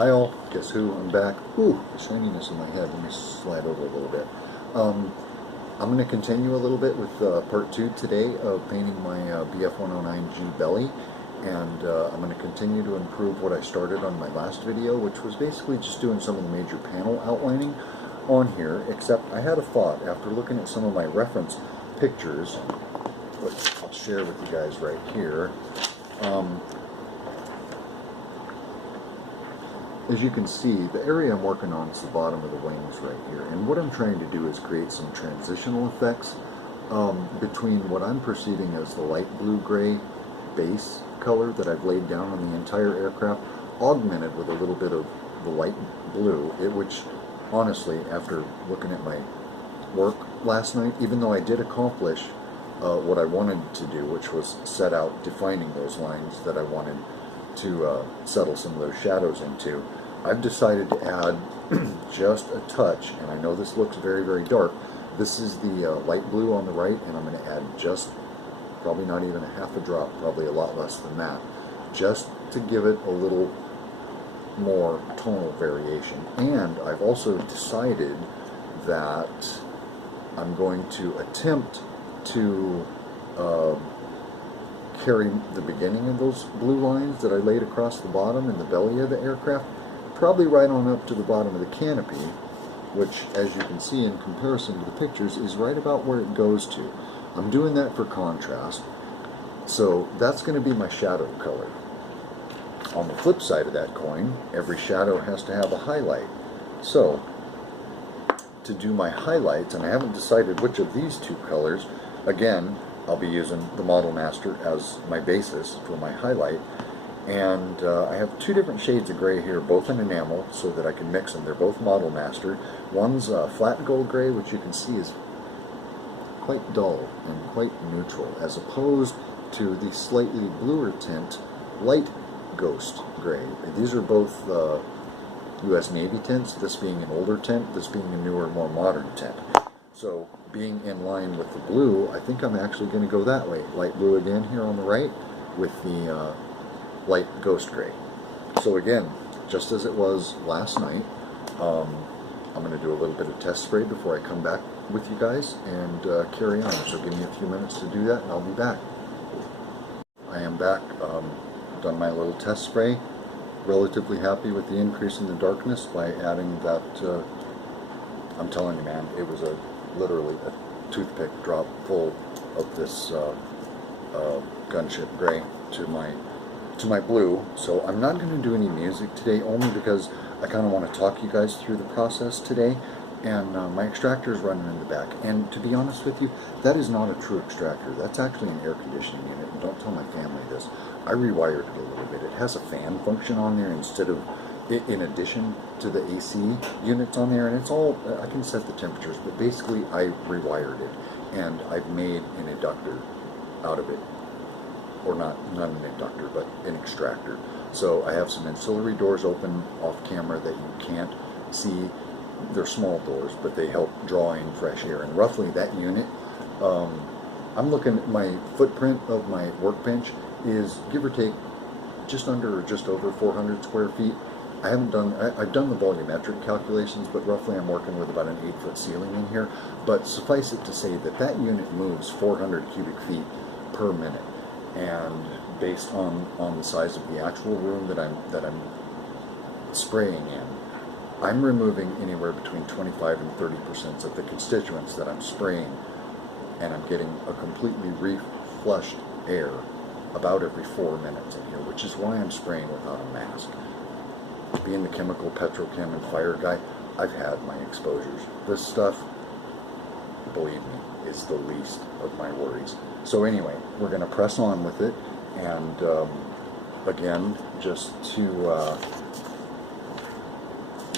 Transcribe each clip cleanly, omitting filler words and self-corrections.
Hi all, guess who? I'm back. Ooh, the shininess in my head. Let me slide over a little bit. I'm going to continue a little bit with part 2 today of painting my BF109G belly. And I'm going to continue to improve what I started on my last video, which was basically just doing some of the major panel outlining on here, except I had a thought after looking at some of my reference pictures, which I'll share with you guys right here. As you can see, the area I'm working on is the bottom of the wings right here. And what I'm trying to do is create some transitional effects between what I'm perceiving as the light blue-gray base color that I've laid down on the entire aircraft, augmented with a little bit of the light blue, which honestly, after looking at my work last night, even though I did accomplish what I wanted to do, which was set out defining those lines that I wanted to settle some of those shadows into, I've decided to add just a touch, and I know this looks very, very dark. This is the light blue on the right, and I'm going to add just, probably not even a half a drop, probably a lot less than that, just to give it a little more tonal variation. And I've also decided that I'm going to attempt to carry the beginning of those blue lines that I laid across the bottom and the belly of the aircraft, probably right on up to the bottom of the canopy, which, as you can see in comparison to the pictures, is right about where it goes to. I'm doing that for contrast, so that's going to be my shadow color. On the flip side of that coin, every shadow has to have a highlight. So, to do my highlights, and I haven't decided which of these two colors, again, I'll be using the Model Master as my basis for my highlight. And I have two different shades of gray here, both in enamel, so that I can mix them. They're both Model Master. One's flat gold gray, which you can see is quite dull and quite neutral, as opposed to the slightly bluer tint, light ghost gray. These are both U.S. Navy tints, this being an older tint, this being a newer, more modern tint. So, being in line with the blue, I think I'm actually going to go that way. Light blue again here on the right, with the light ghost gray. So again, just as it was last night, I'm going to do a little bit of test spray before I come back with you guys and carry on. So give me a few minutes to do that and I'll be back. I am back, done my little test spray. Relatively happy with the increase in the darkness by adding that, I'm telling you man, it was literally a toothpick drop full of this gunship gray to my blue. So I'm not going to do any music today, only because I kind of want to talk you guys through the process today. And my extractor is running in the back. And to be honest with you, that is not a true extractor. That's actually an air conditioning unit. And don't tell my family this. I rewired it a little bit. It has a fan function on there instead of, in addition to the AC units on there. And it's all, I can set the temperatures, but basically I rewired it. And I've made an inductor out of it. Or not an inductor, but an extractor. So I have some ancillary doors open off camera that you can't see. They're small doors, but they help draw in fresh air. And roughly that unit, I'm looking at my footprint of my workbench is, give or take, just under or just over 400 square feet. I've done the volumetric calculations, but roughly I'm working with about an 8-foot ceiling in here. But suffice it to say that that unit moves 400 cubic feet per minute. And based on the size of the actual room that I'm spraying in, I'm removing anywhere between 25 and 30% of the constituents that I'm spraying, and I'm getting a completely reflushed air about every 4 minutes in here, which is why I'm spraying without a mask. Being the chemical, petrochem, and fire guy, I've had my exposures. This stuff, believe me, is the least of my worries. So anyway, we're going to press on with it, and again, just to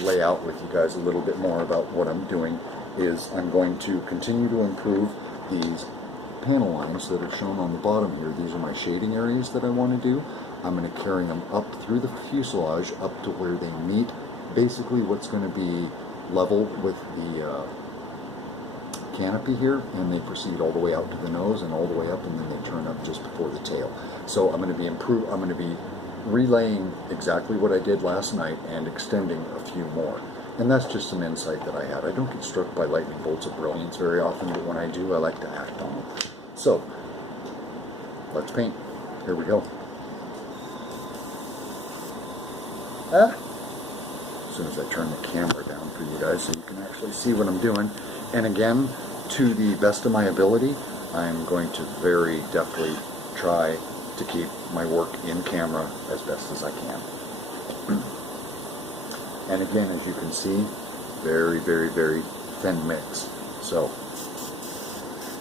lay out with you guys a little bit more about what I'm doing, is I'm going to continue to improve these panel lines that are shown on the bottom here. These are my shading areas that I want to do. I'm going to carry them up through the fuselage up to where they meet basically what's going to be level with the canopy here, and they proceed all the way out to the nose and all the way up, and then they turn up just before the tail. So I'm going to be relaying exactly what I did last night and extending a few more. And that's just some insight that I had. I don't get struck by lightning bolts of brilliance very often, but when I do, I like to act on them. So, let's paint. Here we go. As soon as I turn the camera down for you guys so you can actually see what I'm doing. And again, to the best of my ability, I'm going to very deftly try to keep my work in camera as best as I can. And again, as you can see, very, very, very thin mix. So,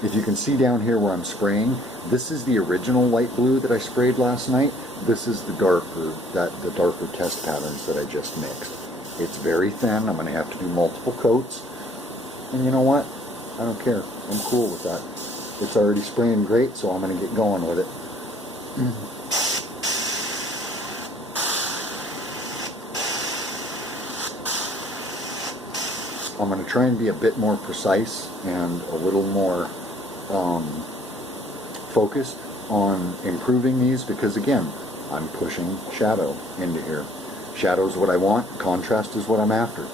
if you can see down here where I'm spraying, this is the original light blue that I sprayed last night. This is the darker test patterns that I just mixed. It's very thin. I'm going to have to do multiple coats. And you know what? I don't care. I'm cool with that. It's already spraying great, so I'm going to get going with it. I'm going to try and be a bit more precise and a little more focused on improving these, because again, I'm pushing shadow into here. Shadow is what I want, contrast is what I'm after.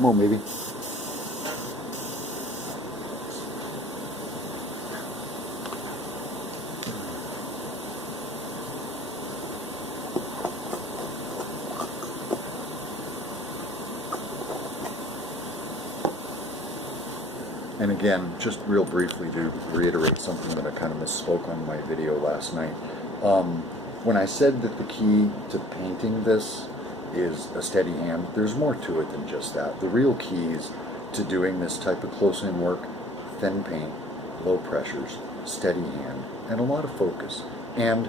Come on, baby. And again, just real briefly to reiterate something that I kind of misspoke on my video last night. When I said that the key to painting this is a steady hand, there's more to it than just that. The real keys to doing this type of close-in work: thin paint, low pressures, steady hand, and a lot of focus. And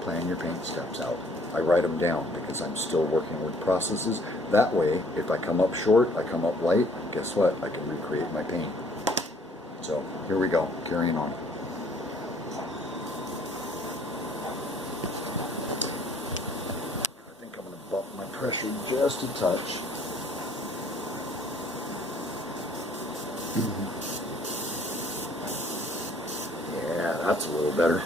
plan your paint steps out. I write them down because I'm still working with processes. That way, if I come up short, I come up light, guess what? I can recreate my paint. So, here we go, carrying on. I think I'm going to bump my pressure just a touch. Yeah, that's a little better.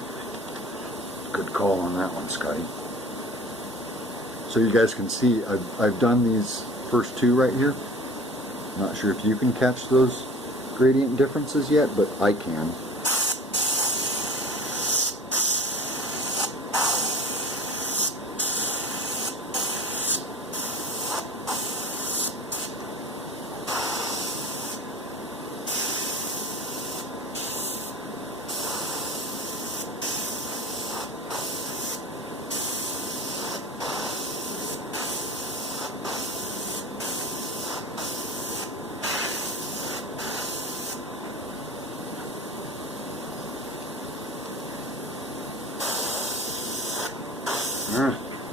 Good call on that one, Scotty. So you guys can see, I've done these first two right here. Not sure if you can catch those gradient differences yet, but I can.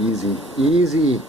Easy, easy.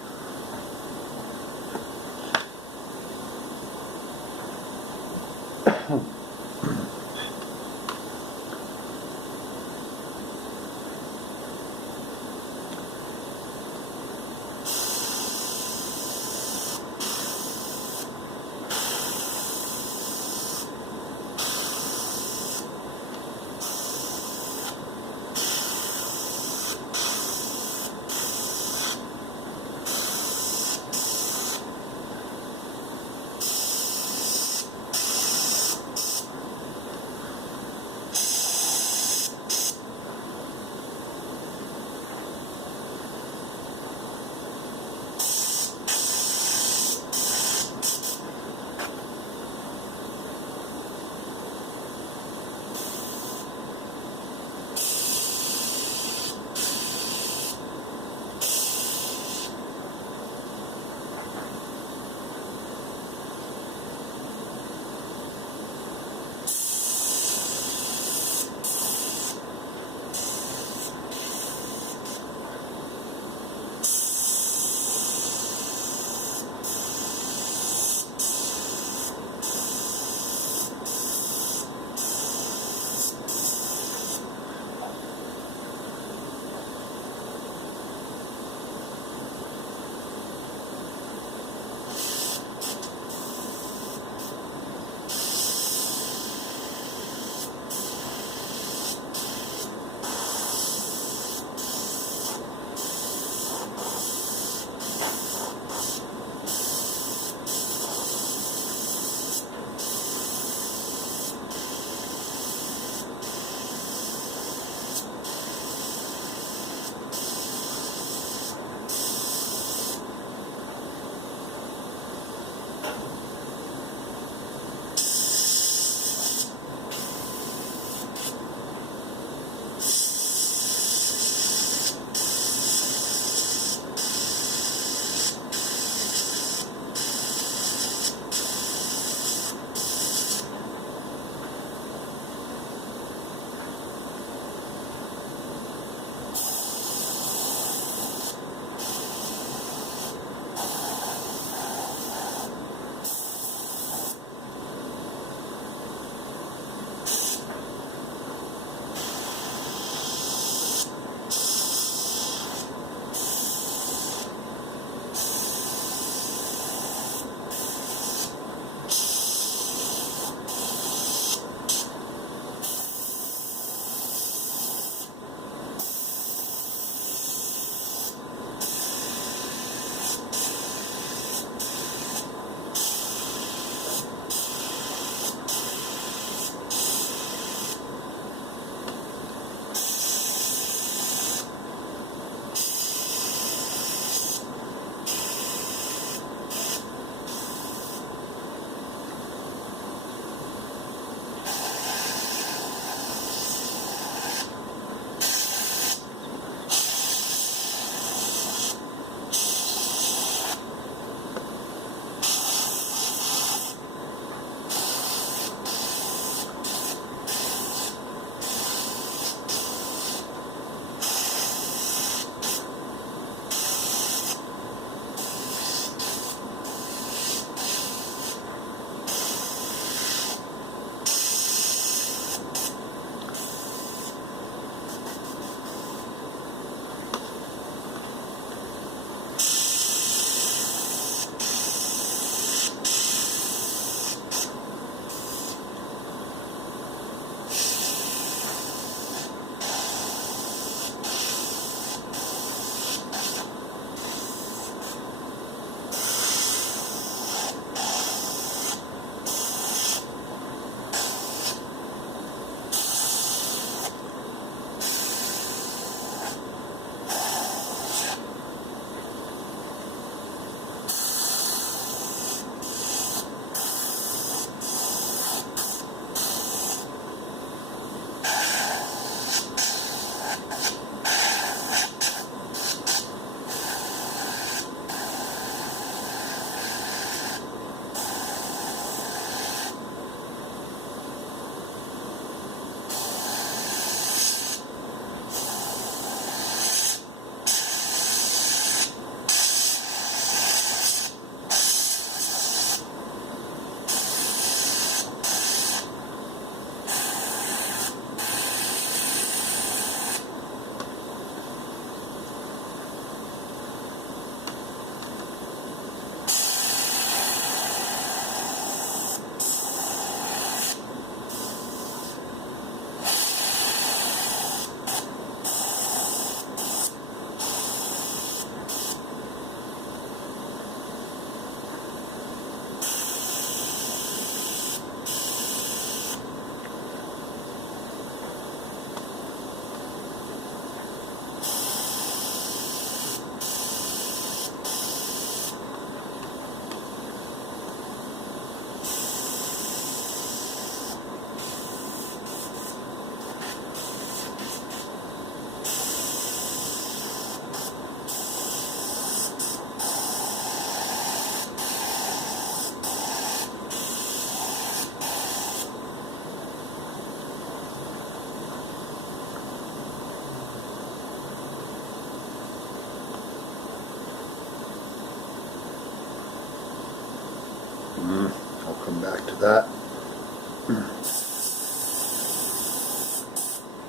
I'll come back to that.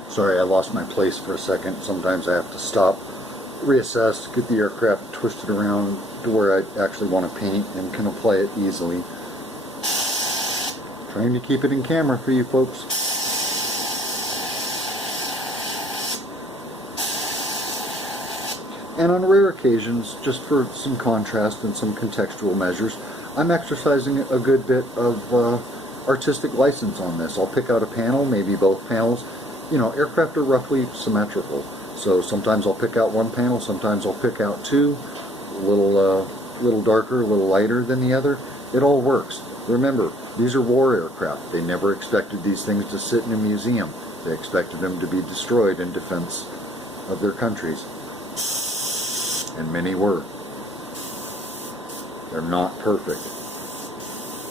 Sorry, I lost my place for a second. Sometimes I have to stop, reassess, get the aircraft twisted around to where I actually want to paint and can apply it easily. Trying to keep it in camera for you folks. And on rare occasions, just for some contrast and some contextual measures, I'm exercising a good bit of artistic license on this. I'll pick out a panel, maybe both panels. You know, aircraft are roughly symmetrical, so sometimes I'll pick out one panel, sometimes I'll pick out two, a little darker, a little lighter than the other. It all works. Remember, these are war aircraft. They never expected these things to sit in a museum. They expected them to be destroyed in defense of their countries. And many were. They're not perfect.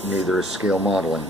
Neither is scale modeling.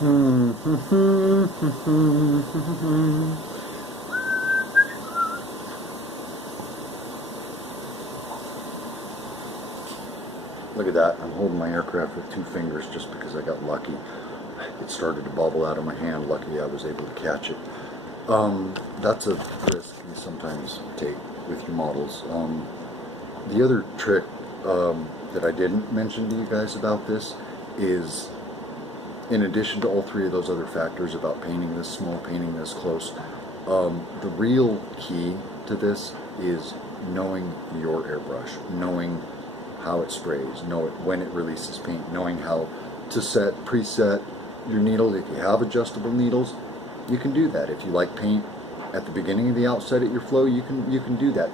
Look at that. I'm holding my aircraft with 2 fingers just because I got lucky. It started to bobble out of my hand. Luckily I was able to catch it. That's a risk you sometimes take with your models. The other trick that I didn't mention to you guys about this is, in addition to all 3 of those other factors about painting this small, painting this close, the real key to this is knowing your airbrush, knowing how it sprays, know it when it releases paint, knowing how to preset your needle. If you have adjustable needles, you can do that. If you like paint at the beginning of the outset at your flow, you can do that.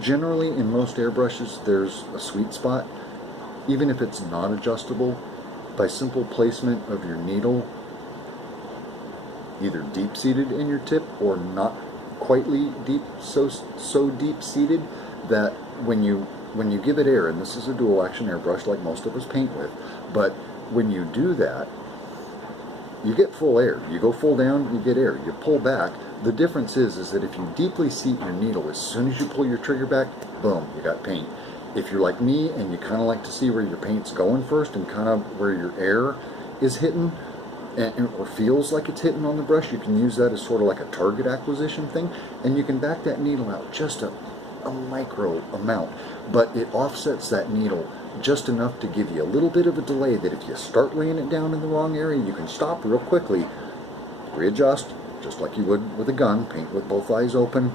Generally, in most airbrushes, there's a sweet spot. Even if it's not adjustable, by simple placement of your needle, either deep-seated in your tip or not quite deep, so deep-seated that when you give it air, and this is a dual-action airbrush like most of us paint with, but when you do that, you get full air. You go full down, you get air. You pull back. The difference is that if you deeply seat your needle, as soon as you pull your trigger back, boom, you got paint. If you're like me and you kind of like to see where your paint's going first and kind of where your air is hitting or feels like it's hitting on the brush, you can use that as sort of like a target acquisition thing, and you can back that needle out just a micro amount, but it offsets that needle just enough to give you a little bit of a delay that if you start laying it down in the wrong area, you can stop real quickly, readjust, just like you would with a gun, paint with both eyes open,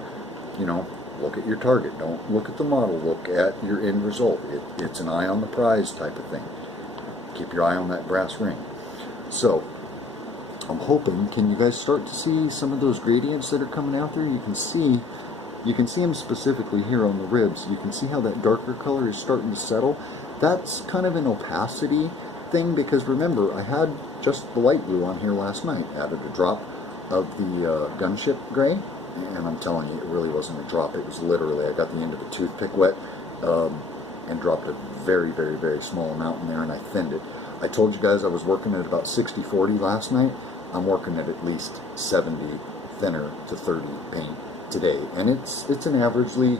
you know, look at your target, don't look at the model, look at your end result. It's an eye on the prize type of thing. Keep your eye on that brass ring. So, I'm hoping, can you guys start to see some of those gradients that are coming out there? You can see them specifically here on the ribs. You can see how that darker color is starting to settle. That's kind of an opacity thing, because remember, I had just the light blue on here last night. Added a drop of the gunship gray, and I'm telling you, it really wasn't a drop. It was literally, I got the end of a toothpick wet and dropped a very, very, very small amount in there, and I thinned it. I told you guys I was working at about 60-40 last night. I'm working at least 70 thinner to 30 paint today, and it's an averagely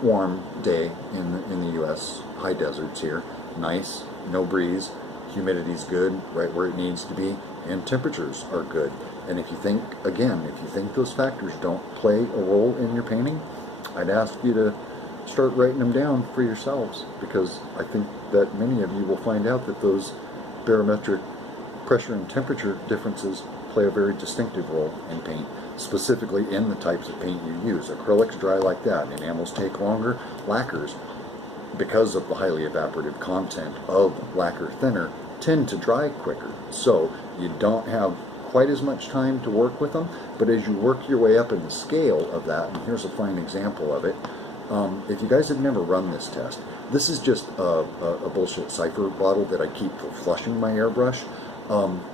warm day in the U.S. high deserts here. Nice, no breeze, humidity's good, right where it needs to be, and temperatures are good. And if you think, again, if you think those factors don't play a role in your painting, I'd ask you to start writing them down for yourselves, because I think that many of you will find out that those barometric pressure and temperature differences play a very distinctive role in paint, specifically in the types of paint you use. Acrylics dry like that, enamels take longer, lacquers, because of the highly evaporative content of lacquer thinner, tend to dry quicker. So you don't have quite as much time to work with them, but as you work your way up in the scale of that, and here's a fine example of it, if you guys have never run this test, this is just a bullshit cipher bottle that I keep for flushing my airbrush.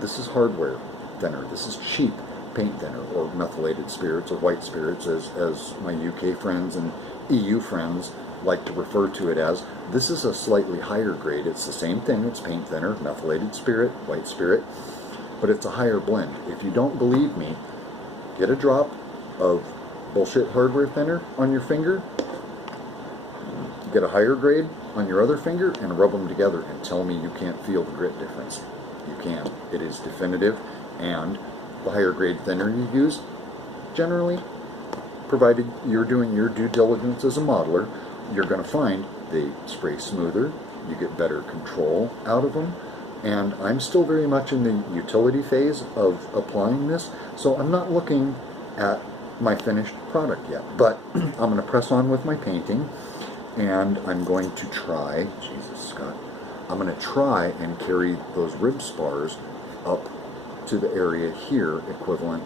This is hardware thinner. This is cheap paint thinner, or methylated spirits, or white spirits, as my UK friends and EU friends like to refer to it as. This is a slightly higher grade. It's the same thing. It's paint thinner, methylated spirit, white spirit, but it's a higher blend. If you don't believe me, get a drop of bullshit hardware thinner on your finger, get a higher grade on your other finger, and rub them together and tell me you can't feel the grit difference. You can. It is definitive, and the higher grade thinner you use, generally, provided you're doing your due diligence as a modeler, you're going to find they spray smoother, you get better control out of them, and I'm still very much in the utility phase of applying this, so I'm not looking at my finished product yet, but I'm going to press on with my painting, and I'm going to try, Jesus Scott, I'm going to try and carry those rib spars up to the area here equivalent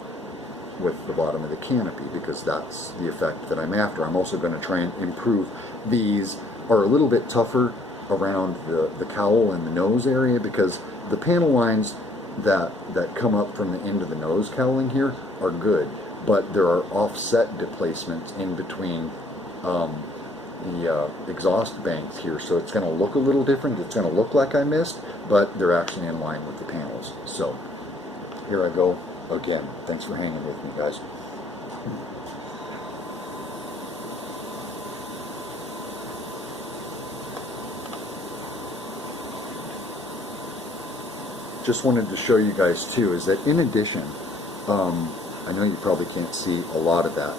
with the bottom of the canopy, because that's the effect that I'm after. I'm also going to try and improve these are a little bit tougher around the cowl and the nose area, because the panel lines that come up from the end of the nose cowling here are good, but there are offset displacements in between the exhaust banks here, so it's going to look a little different. It's going to look like I missed, but they're actually in line with the panels. So here I go again. Thanks for hanging with me, guys. Just wanted to show you guys too is that in addition, I know you probably can't see a lot of that,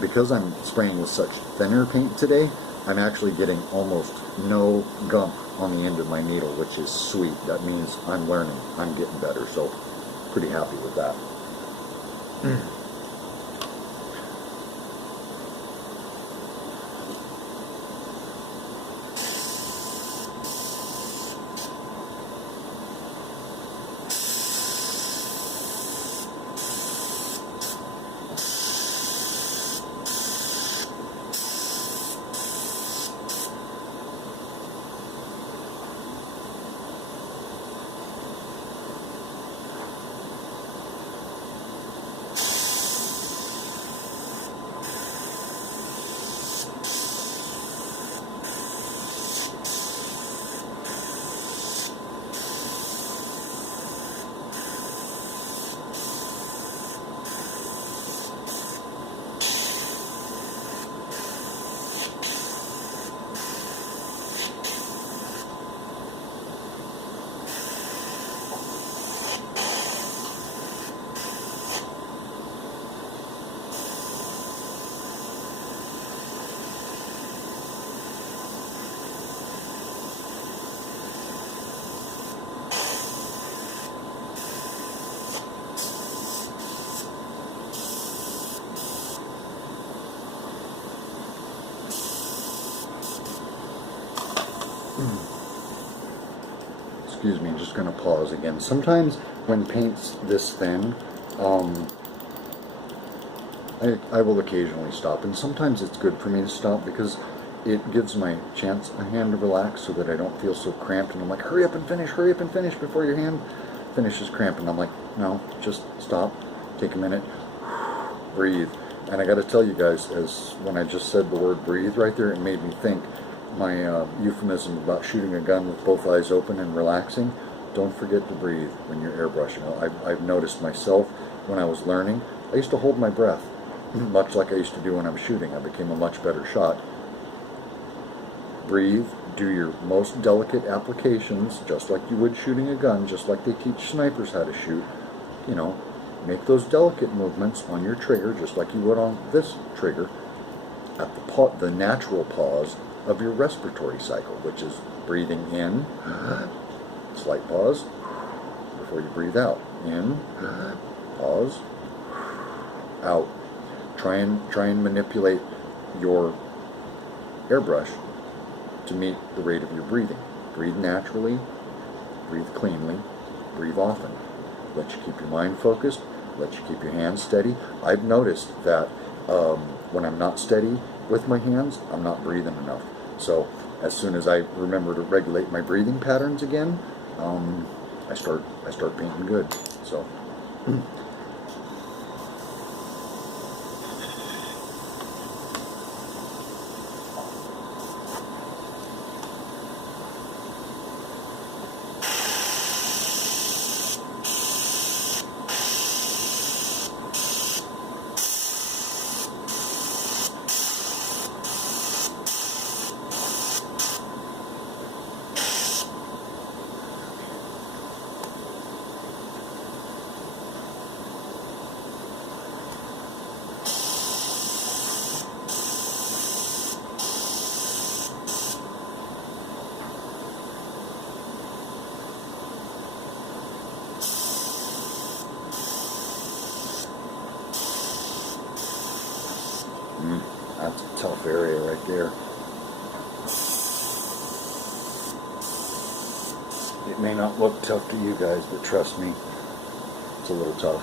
because I'm spraying with such thinner paint today, I'm actually getting almost no gump on the end of my needle, which is sweet. That means I'm learning, I'm getting better, so pretty happy with that. Excuse me, I'm just going to pause again. Sometimes when paint's this thin, I will occasionally stop, and sometimes it's good for me to stop because it gives my chance a hand to relax so that I don't feel so cramped, and I'm like, hurry up and finish before your hand finishes cramping. I'm like, no, just stop, take a minute, breathe. And I got to tell you guys, as when I just said the word breathe right there, it made me think my euphemism about shooting a gun with both eyes open and relaxing. Don't forget to breathe when you're airbrushing. I've noticed myself when I was learning, I used to hold my breath much like I used to do when I was shooting. I became a much better shot. Breathe, do your most delicate applications, just like you would shooting a gun, just like they teach snipers how to shoot. You know, make those delicate movements on your trigger, just like you would on this trigger, at the natural pause of your respiratory cycle, which is breathing in, slight pause, before you breathe out. In, pause, out. Try and manipulate your airbrush to meet the rate of your breathing. Breathe naturally, breathe cleanly, breathe often. Let you keep your mind focused, let you keep your hands steady. I've noticed that when I'm not steady with my hands, I'm not breathing enough. So as soon as I remember to regulate my breathing patterns again, I start painting good. So that's a tough area right there. It may not look tough to you guys, but trust me, it's a little tough.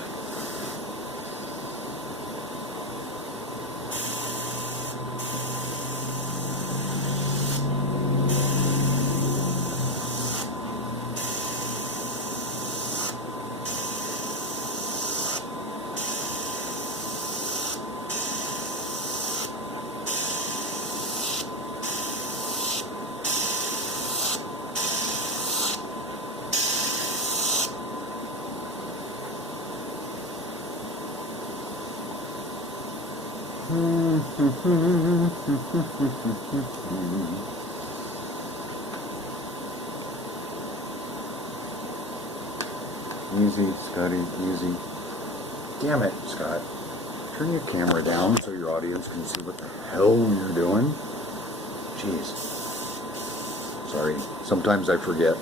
Easy, Scotty, easy. Damn it, Scott. Turn your camera down so your audience can see what the hell you're doing. Jeez. Sorry, sometimes I forget.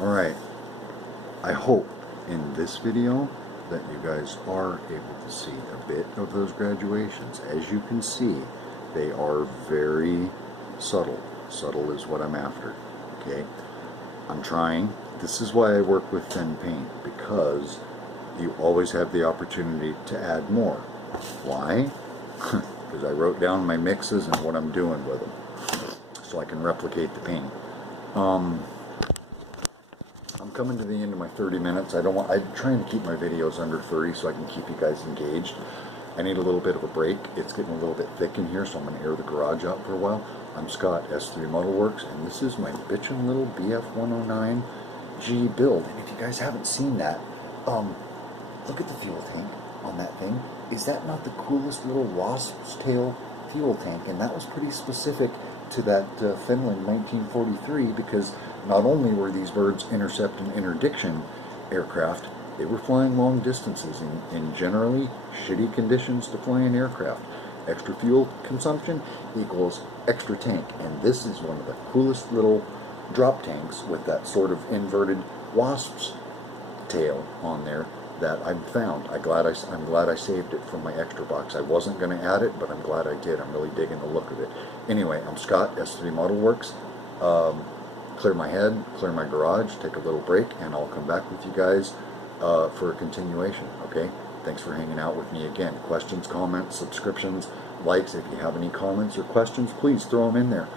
Alright, I hope in this video that you guys are able to see a bit of those graduations. As you can see, they are very subtle. Subtle is what I'm after, okay? I'm trying. This is why I work with thin paint, because you always have the opportunity to add more. Why? Because I wrote down my mixes and what I'm doing with them, so I can replicate the paint. I'm coming to the end of my 30 minutes. I'm trying to keep my videos under 30 so I can keep you guys engaged. I need a little bit of a break. It's getting a little bit thick in here, so I'm going to air the garage out for a while. I'm Scott, S3 Model Works, and this is my bitchin' little BF109G build. And if you guys haven't seen that, look at the fuel tank on that thing. Is that not the coolest little wasp's tail fuel tank? And that was pretty specific to that Finland 1943, because not only were these birds intercept and interdiction aircraft, they were flying long distances in generally shitty conditions to fly an aircraft. Extra fuel consumption equals extra tank, and this is one of the coolest little drop tanks with that sort of inverted wasp's tail on there that I've found. I'm glad I saved it from my extra box. I wasn't going to add it, but I'm glad I did. I'm really digging the look of it. Anyway, I'm Scott, S3 Model Works. Clear my head, clear my garage, take a little break, and I'll come back with you guys for a continuation, okay? Thanks for hanging out with me again. Questions, comments, subscriptions, likes. If you have any comments or questions, please throw them in there.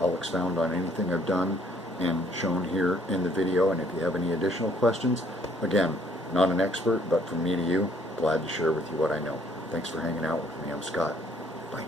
I'll expound on anything I've done and shown here in the video, and if you have any additional questions, again, not an expert, but from me to you, glad to share with you what I know. Thanks for hanging out with me. I'm Scott. Bye.